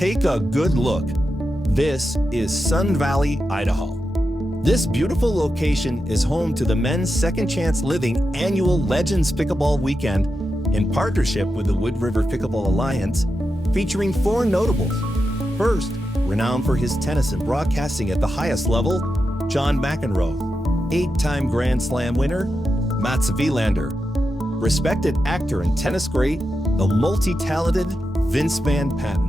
Take a good look. This is Sun Valley, Idaho. This beautiful location is home to the Men's Second Chance Living annual Legends Pickleball Weekend in partnership with the Wood River Pickleball Alliance, featuring 4 notables. First, renowned for his tennis and broadcasting at the highest level, John McEnroe. 8-time Grand Slam winner, Mats Wilander. Respected actor and tennis great, the multi-talented Vince Van Patten.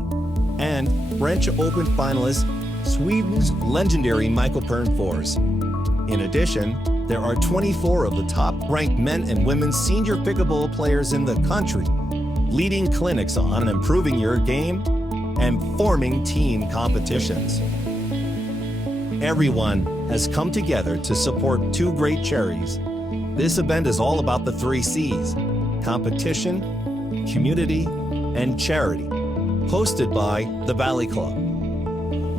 And French Open finalist, Sweden's legendary Michael Pernfors. In addition, there are 24 of the top-ranked men and women senior pickleball players in the country, leading clinics on improving your game and forming team competitions. Everyone has come together to support 2 great charities. This event is all about the 3 C's: competition, community, and charity, hosted by the Valley Club.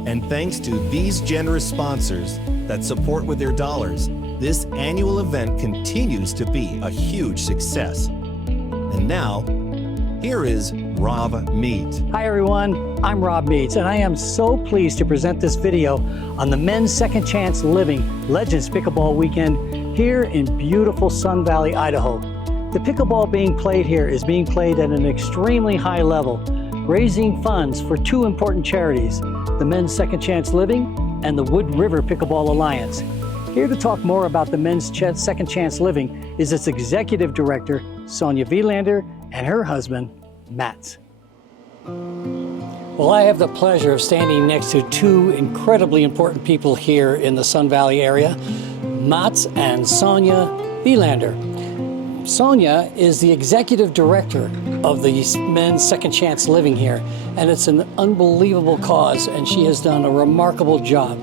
And thanks to these generous sponsors that support with their dollars, this annual event continues to be a huge success. And now, here is Rob Mead. Hi everyone, I'm Rob Meads, and I am so pleased to present this video on the Men's Second Chance Living Legends Pickleball Weekend here in beautiful Sun Valley, Idaho. The pickleball being played here is being played at an extremely high level, raising funds for 2 important charities, the Men's Second Chance Living and the Wood River Pickleball Alliance. Here to talk more about the Men's Second Chance Living is its Executive Director, Sonia Wilander, and her husband, Mats. Well, I have the pleasure of standing next to 2 incredibly important people here in the Sun Valley area, Mats and Sonia Wilander. Sonia is the Executive Director of the Men's Second Chance Living here, and it's an unbelievable cause, and she has done a remarkable job.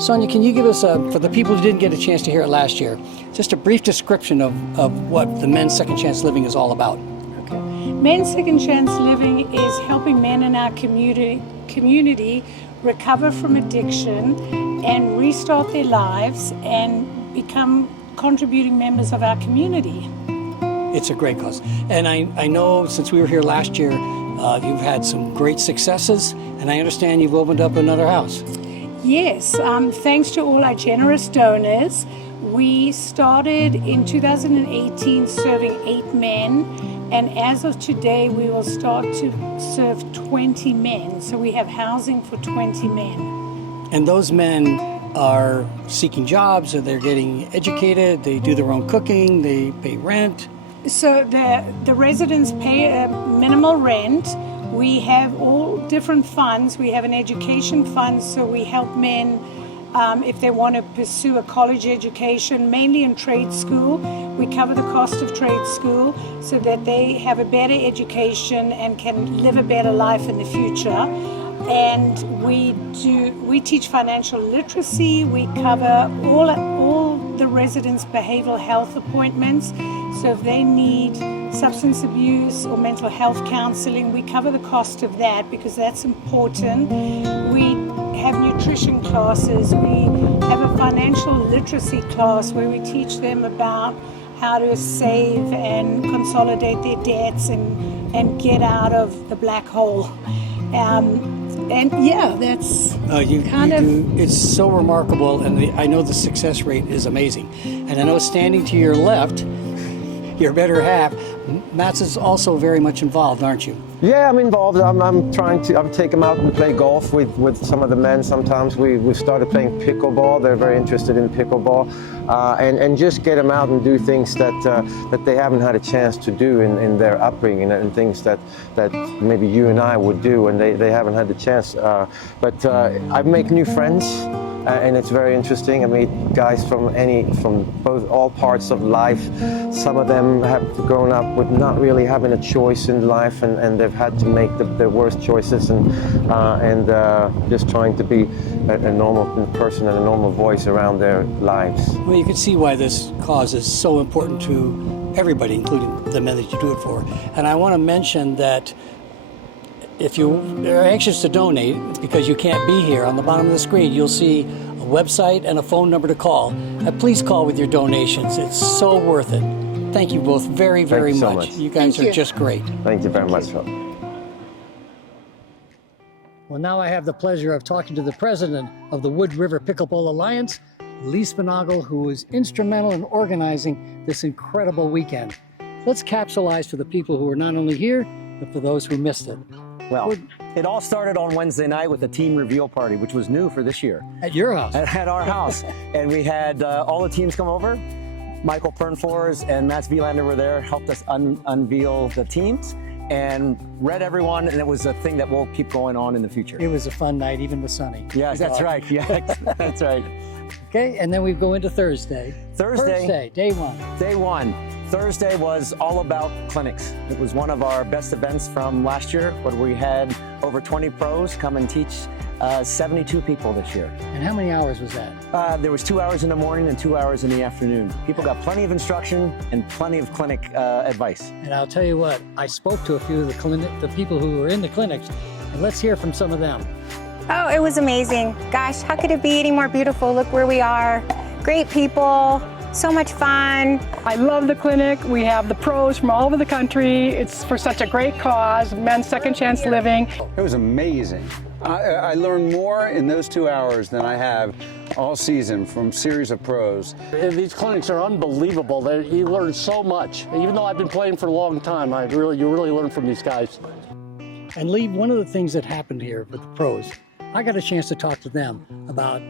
Sonia, can you give us, for the people who didn't get a chance to hear it last year, just a brief description of what the Men's Second Chance Living is all about? Okay. Men's Second Chance Living is helping men in our community recover from addiction and restart their lives and become contributing members of our community. It's a great cause. And I know since we were here last year, you've had some great successes, and I understand you've opened up another house. Yes, thanks to all our generous donors. We started in 2018 serving 8 men, and as of today we will start to serve 20 men. So we have housing for 20 men. And those men are seeking jobs, or they're getting educated, they do their own cooking, they pay rent. So the residents pay a minimal rent. We have all different funds. We have an education fund, so we help men if they want to pursue a college education, mainly in trade school. We cover the cost of trade school so that they have a better education and can live a better life in the future. And we teach financial literacy. We cover all the residents' behavioral health appointments. So if they need substance abuse or mental health counseling, we cover the cost of that because that's important. We have nutrition classes. We have a financial literacy class where we teach them about how to save and consolidate their debts and get out of the black hole. And yeah, that's it's so remarkable, and I know the success rate is amazing. And I know standing to your left, your better half, Mats is also very much involved, aren't you? Yeah, I'm involved. I'm take them out and play golf with some of the men. Sometimes we started playing pickleball. They're very interested in pickleball, and just get them out and do things that they haven't had a chance to do in their upbringing, and things that maybe you and I would do, and they haven't had the chance. But I make new friends. And it's very interesting. I meet guys from all parts of life. Some of them have grown up with not really having a choice in life, and they've had to make the worst choices, and just trying to be a normal person and a normal voice around their lives. Well, you can see why this cause is so important to everybody, including the men that you do it for. And I want to mention that if you are anxious to donate, because you can't be here, on the bottom of the screen you'll see a website and a phone number to call. Please call with your donations. It's so worth it. Thank you both very, very much. You guys are just great. Thank you very much. Well, now I have the pleasure of talking to the president of the Wood River Pickleball Alliance, Lee Spinagle, who was instrumental in organizing this incredible weekend. Let's capsulize for the people who are not only here, but for those who missed it. Well, it all started on Wednesday night with a team reveal party, which was new for this year. At your house? At our house. And we had all the teams come over. Michael Pernfors and Mats Wielander were there, helped us unveil the teams and read everyone, and it was a thing that will keep going on in the future. It was a fun night, even with Sunny. Yes, that's right. Yeah, that's right. Okay, and then we go into Thursday. Thursday, day one. Day one. Thursday was all about clinics. It was one of our best events from last year, where we had over 20 pros come and teach 72 people this year. And how many hours was that? There was 2 hours in the morning and 2 hours in the afternoon. People got plenty of instruction and plenty of clinic advice. And I'll tell you what, I spoke to a few of the people who were in the clinics, and let's hear from some of them. Oh, it was amazing. Gosh, how could it be any more beautiful? Look where we are. Great people, so much fun. I love the clinic. We have the pros from all over the country. It's for such a great cause, Men's Second Chance Living. It was amazing. I learned more in those 2 hours than I have all season from series of pros. These clinics are unbelievable. You learn so much. Even though I've been playing for a long time, you really learn from these guys. And Lee, one of the things that happened here with the pros, I got a chance to talk to them about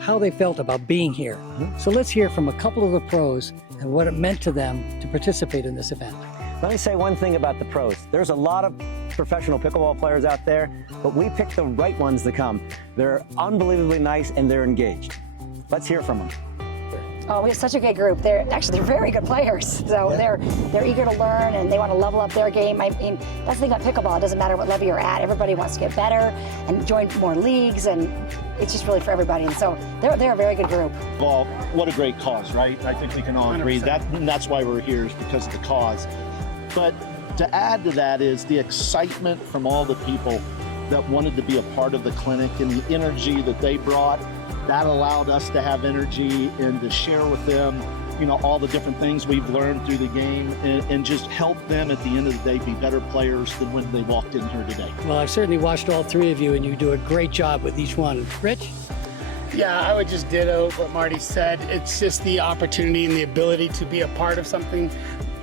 how they felt about being here. So let's hear from a couple of the pros and what it meant to them to participate in this event. Let me say one thing about the pros. There's a lot of professional pickleball players out there, but we picked the right ones to come. They're unbelievably nice and they're engaged. Let's hear from them. Oh, we have such a good group. They're very good players. So they're eager to learn and they want to level up their game. I mean, that's the thing about pickleball. It doesn't matter what level you're at. Everybody wants to get better and join more leagues, and it's just really for everybody. And so they're a very good group. Well, what a great cause, right? I think we can all agree that's why we're here, is because of the cause. But to add to that is the excitement from all the people that wanted to be a part of the clinic and the energy that they brought. That allowed us to have energy and to share with them, you know, all the different things we've learned through the game and just help them at the end of the day be better players than when they walked in here today. Well, I've certainly watched all three of you, and you do a great job with each one. Rich? Yeah, I would just ditto what Marty said. It's just the opportunity and the ability to be a part of something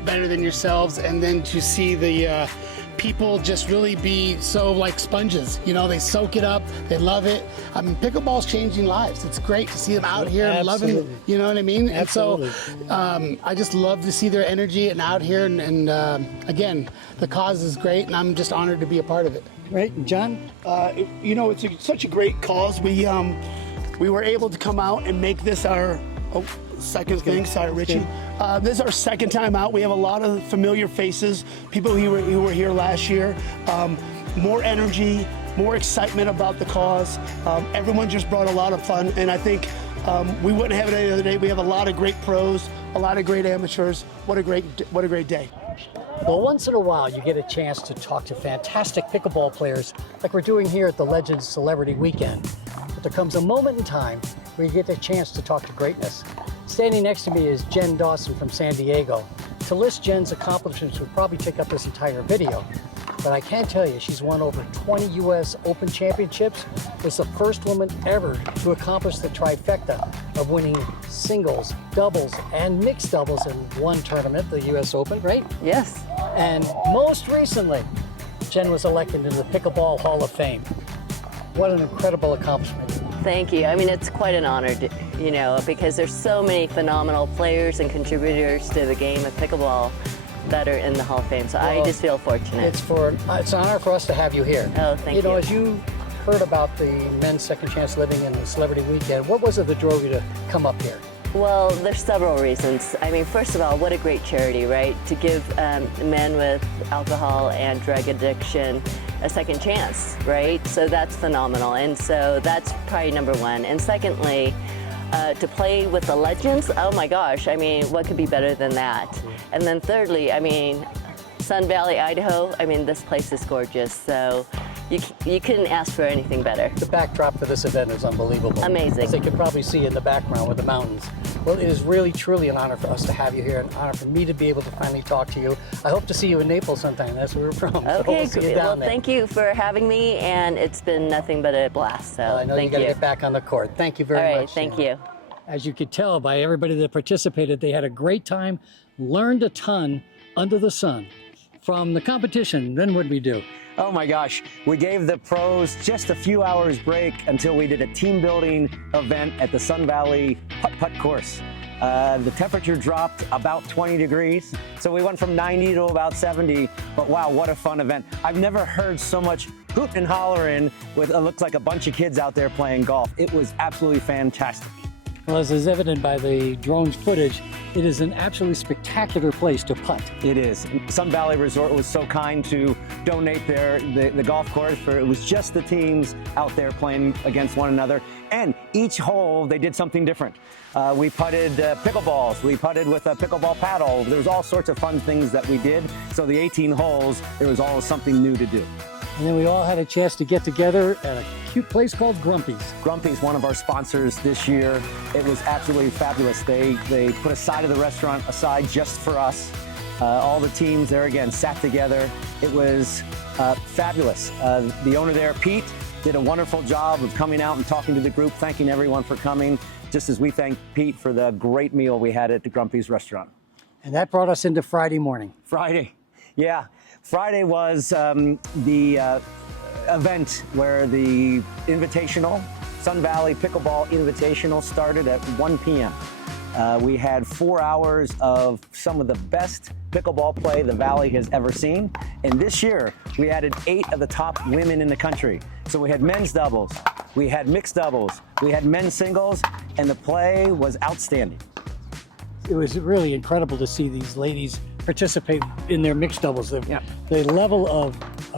better than yourselves, and then to see the people just really be so like sponges. You know, they soak it up, they love it. I mean, pickleball's changing lives. It's great to see them out here and loving, you know what I mean? Absolutely. And so I just love to see their energy and out here, and again, the cause is great, and I'm just honored to be a part of it. Right, and John? You know, it's such a great cause. We were able to come out and make this our second thing. Sorry, Richie. This is our second time out. We have a lot of familiar faces, people who were here last year. More energy, more excitement about the cause. Everyone just brought a lot of fun, and I think we wouldn't have it any other day. We have a lot of great pros, a lot of great amateurs. What a great day. Well, once in a while, you get a chance to talk to fantastic pickleball players like we're doing here at the Legends Celebrity Weekend. But there comes a moment in time where you get a chance to talk to greatness. Standing next to me is Jen Dawson from San Diego. To list Jen's accomplishments would probably take up this entire video, but I can tell you she's won over 20 U.S. Open championships, was the first woman ever to accomplish the trifecta of winning singles, doubles, and mixed doubles in one tournament, the U.S. Open, right? Yes. And most recently, Jen was elected into the Pickleball Hall of Fame. What an incredible accomplishment. Thank you. I mean, it's quite an honor, you know, because there's so many phenomenal players and contributors to the game of pickleball that are in the Hall of Fame. So I just feel fortunate. It's an honor for us to have you here. Oh, thank you. You know, as you heard about the Men's Second Chance Living and the Celebrity Weekend, what was it that drove you to come up here? Well, there's several reasons. I mean, first of all, what a great charity, right? To give men with alcohol and drug addiction a second chance, right? So that's phenomenal. And so that's probably number one. And secondly, to play with the legends, oh my gosh, I mean, what could be better than that? And then thirdly, I mean, Sun Valley, Idaho, I mean, this place is gorgeous. So you couldn't ask for anything better. The backdrop for this event is unbelievable. Amazing. As they can probably see in the background with the mountains. Well, it is really, truly an honor for us to have you here, an honor for me to be able to finally talk to you. I hope to see you in Naples sometime. That's where we're from. Okay, so we'll see you well, down there. thank you for having me, and it's been nothing but a blast. So I know thank you got to you. get back on the court. Thank you very All right, much. thank you. As you could tell by everybody that participated, they had a great time, learned a ton under the sun. From the competition, then what did we do? Oh my gosh, we gave the pros just a few hours break until we did a team building event at the Sun Valley putt-putt course. The temperature dropped about 20 degrees, so we went from 90 to about 70, but wow, what a fun event. I've never heard so much hooting and hollering with, it looks like a bunch of kids out there playing golf. It was absolutely fantastic. Well, as is evident by the drone's footage, it is an absolutely spectacular place to putt. It is. Sun Valley Resort was so kind to donate the golf course for, it was just the teams out there playing against one another. And each hole, they did something different. We putted pickleballs. We putted with a pickleball paddle. There's all sorts of fun things that we did. So the 18 holes, there was always something new to do. And then we all had a chance to get together at a cute place called Grumpy's. Grumpy's, one of our sponsors this year. It was absolutely fabulous. They put a side of the restaurant aside just for us. All the teams there again sat together. It was fabulous. The owner there, Pete, did a wonderful job of coming out and talking to the group, thanking everyone for coming, just as we thank Pete for the great meal we had at the Grumpy's restaurant. And that brought us into Friday morning. Friday, yeah. Friday was the event where the Invitational, Sun Valley Pickleball Invitational started at 1 p.m. We had 4 hours of some of the best pickleball play the Valley has ever seen. And this year, we added 8 of the top women in the country. So we had men's doubles, we had mixed doubles, we had men's singles, and the play was outstanding. It was really incredible to see these ladies participate in their mixed doubles. The level of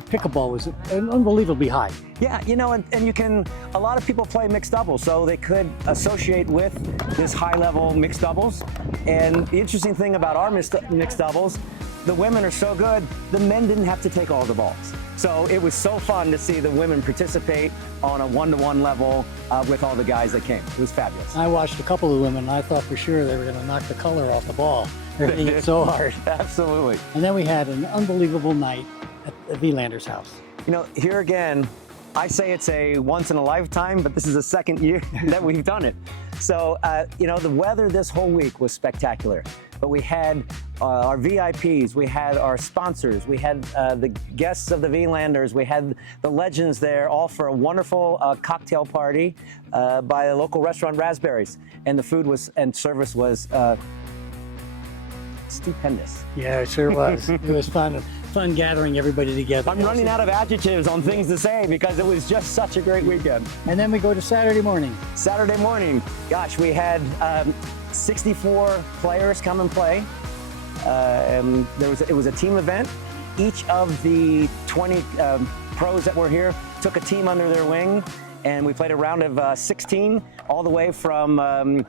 pickleball was unbelievably high. Yeah, you know, and you can, a lot of people play mixed doubles, so they could associate with this high level mixed doubles. And the interesting thing about our mixed doubles, the women are so good, the men didn't have to take all the balls. So it was so fun to see the women participate on a one-to-one level with all the guys that came. It was fabulous. I watched a couple of women, and I thought for sure they were going to knock the color off the ball. They're hitting it so hard. Absolutely. And then we had an unbelievable night at Vierlander's house. You know, here again, I say it's a once in a lifetime, but this is the second year that we've done it. So, you know, the weather this whole week was spectacular. But we had our VIPs, we had our sponsors, we had the guests of the Vierlanders, we had the legends there, all for a wonderful cocktail party by a local restaurant, Raspberries. And the food was and service was stupendous. Yeah, it sure was. It was fun gathering everybody together. I'm running out of adjectives on things to say because it was just such a great weekend. And then we go to Saturday morning. Saturday morning, gosh, we had 64 players come and play. It was a team event. Each of the 20 pros that were here took a team under their wing, and we played a round of 16, all the way from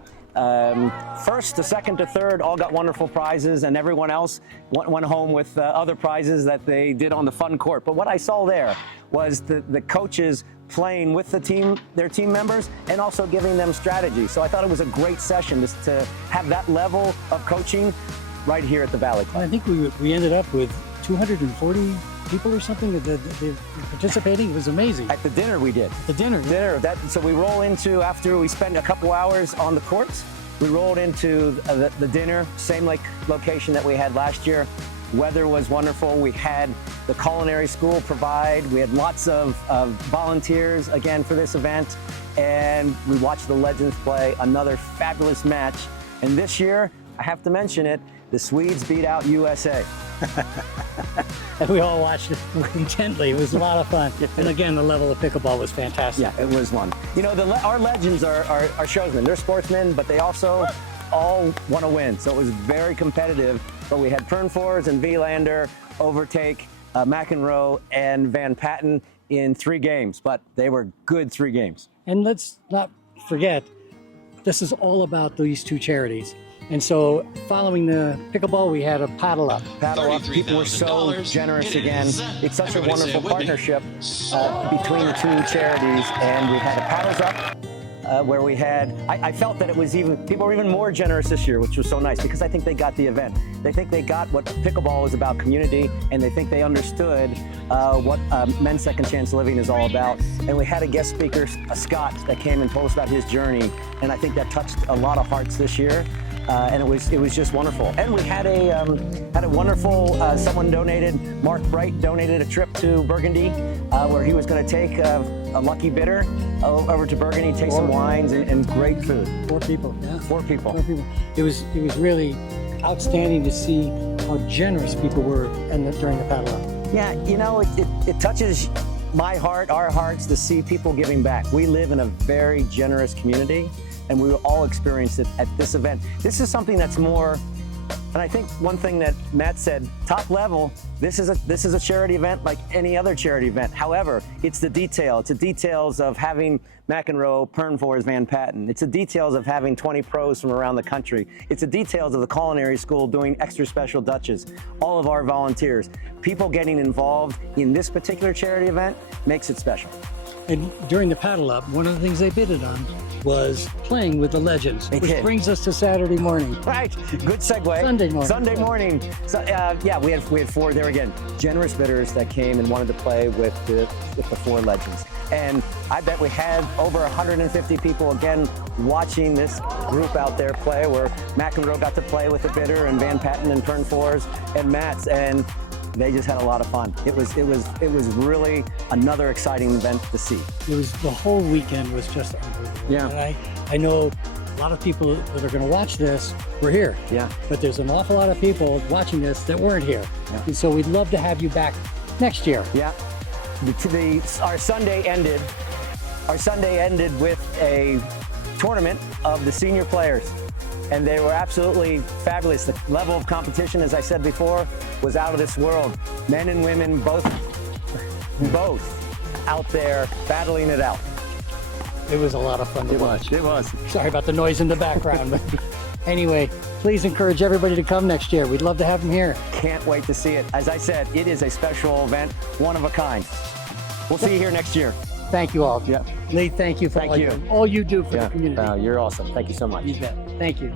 first to second to third, all got wonderful prizes, and everyone else went home with other prizes that they did on the fun court. But what I saw there was the coaches playing with their team members, and also giving them strategy. So I thought it was a great session just to have that level of coaching right here at the Valley Club. And I think we ended up with 240 people or something that participating. It was amazing. At the dinner we did. The dinner. So we roll into, after we spent a couple hours on the courts, we rolled into the dinner, same location that we had last year. Weather was wonderful. We had the culinary school provide. We had lots of volunteers, again, for this event. And we watched the Legends play another fabulous match. And this year, I have to mention it, the Swedes beat out USA. And we all watched it intently. It was a lot of fun. And again, the level of pickleball was fantastic. Yeah, it was one. You know, our legends are showsmen. They're sportsmen, but they also all want to win. So it was very competitive. But we had Pernfors and Vielander overtake McEnroe and Van Patten in 3 games. But they were good 3 games. And let's not forget, this is all about these 2 charities. And so following the pickleball, we had a paddle up. Paddle up. People were so generous again. It's such a wonderful partnership between the 2 charities. And we had a paddles up where we had, I felt that it was people were even more generous this year, which was so nice because I think they got the event. They think they got what pickleball is about, community, and they think they understood what men's second chance living is all about. And we had a guest speaker, Scott, that came and told us about his journey, and I think that touched a lot of hearts this year. And it was just wonderful. And we had a wonderful, someone donated, Mark Bright donated a trip to Burgundy where he was going to take a lucky bidder over to Burgundy, taste some wines and great food. 4 people, yeah. 4 people. 4 people. It was really outstanding to see how generous people were during the paddle out. Yeah, you know, it touches my heart, our hearts, to see people giving back. We live in a very generous community, and we all experienced it at this event. This is something that's more, and I think one thing that Matt said, top level, this is a charity event like any other charity event. However, it's the detail. It's the details of having McEnroe, Pernfors, Van Patten. It's the details of having 20 pros from around the country. It's the details of the culinary school doing extra special Dutches. All of our volunteers. People getting involved in this particular charity event makes it special. And during the paddle up, one of the things they bidded on was playing with the legends, which brings us to Saturday morning. Right, good segue. Sunday morning. Sunday morning. So, yeah, we had 4 there again. Generous bidders that came and wanted to play with the 4 legends. And I bet we had over 150 people again watching this group out there play, where McEnroe got to play with the bidder and Van Patten and Pernfors and Mats, and they just had a lot of fun. It was really another exciting event to see. It was, the whole weekend was just unbelievable. Yeah. And I know a lot of people that are going to watch this were here. Yeah. But there's an awful lot of people watching this that weren't here. Yeah. And so we'd love to have you back next year. Yeah. Our Sunday ended with a tournament of the senior players. And they were absolutely fabulous. The level of competition, as I said before, was out of this world. Men and women, both out there battling it out. It was a lot of fun to watch. It was. Sorry about the noise in the background. But anyway, please encourage everybody to come next year. We'd love to have them here. Can't wait to see it. As I said, it is a special event, one of a kind. We'll see you here next year. Thank you all. Yeah. Lee, thank you for all you do for the community. You're awesome. Thank you so much. You bet. Thank you.